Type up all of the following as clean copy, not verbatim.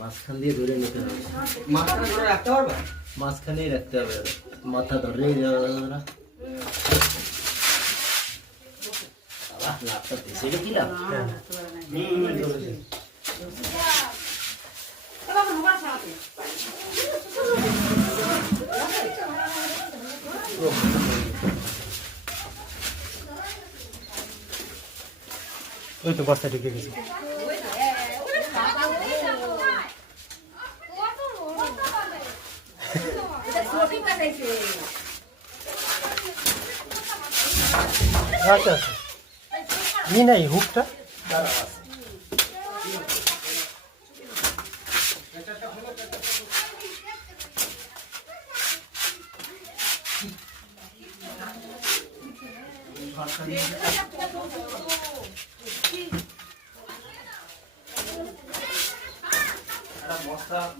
মাঝখান দিয়ে ধরে নিতে হবে। মাঝখানে ধরে রাখতে পারবে? মাঝখানেই রাখতে হবে, মাথা ধরেই যাওয়া না। লাভটা বেশি রেখিলাম। ওই তো বস্তা ঢুকে গেছে। আচ্ছা আচ্ছা, ই নাই হুকটা।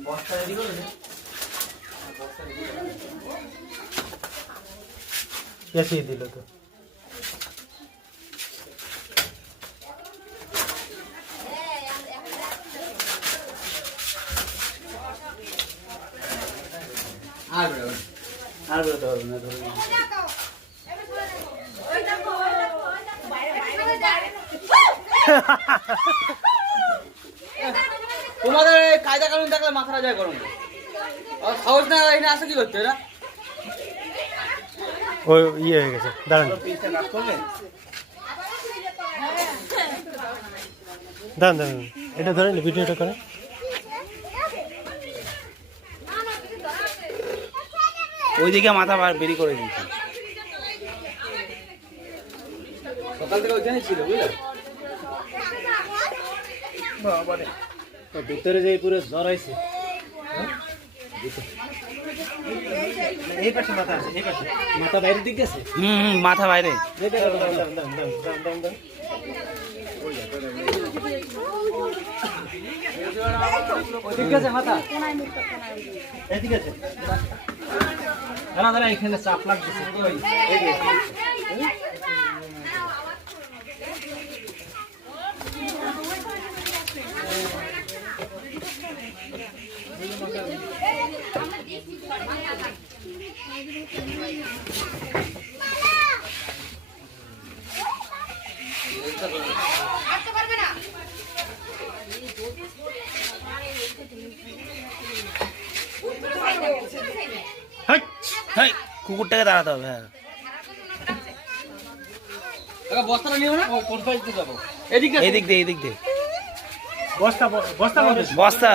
বস্তা রেডি করে দে। পেঁচিয়ে দিল তো। আর বেরোতে হবে না, ধরে নাও। তোমাদের কায়দা কানুন থাকলে মাথাটা যায় গরম। সাহস না এখানে আসে কি করতে এরা? ওই ইয়ে হয়ে গেছে, দাঁড়ান দাঁড়ান দাঁড়ান, এটা ধরেন ভিডিওটা করে। ওইদিকে মাথা বেরি করে দিয়েছি। সকাল থেকে ওইখানেই ছিল, বুঝলে? ভিতরে যাই পুরো জড়াইছে। এই পাশে মাথা আছে, এই পাশে মাথা বাইরের দিকে আছে। মাথা বাইরে। ওইদিকে আছে মাথা, এদিকে আছে। দাঁড়া দাঁড়া, এখানে চাপ লাগতেছে। কুকুরটাকে দাঁড়াতে হবে। হ্যাঁ, বস্তাটা নিও না। কোন সাইড দিয়ে যাবো? এদিক দিয়ে, এদিক দিয়ে। বস্তা বস্তা বস্তা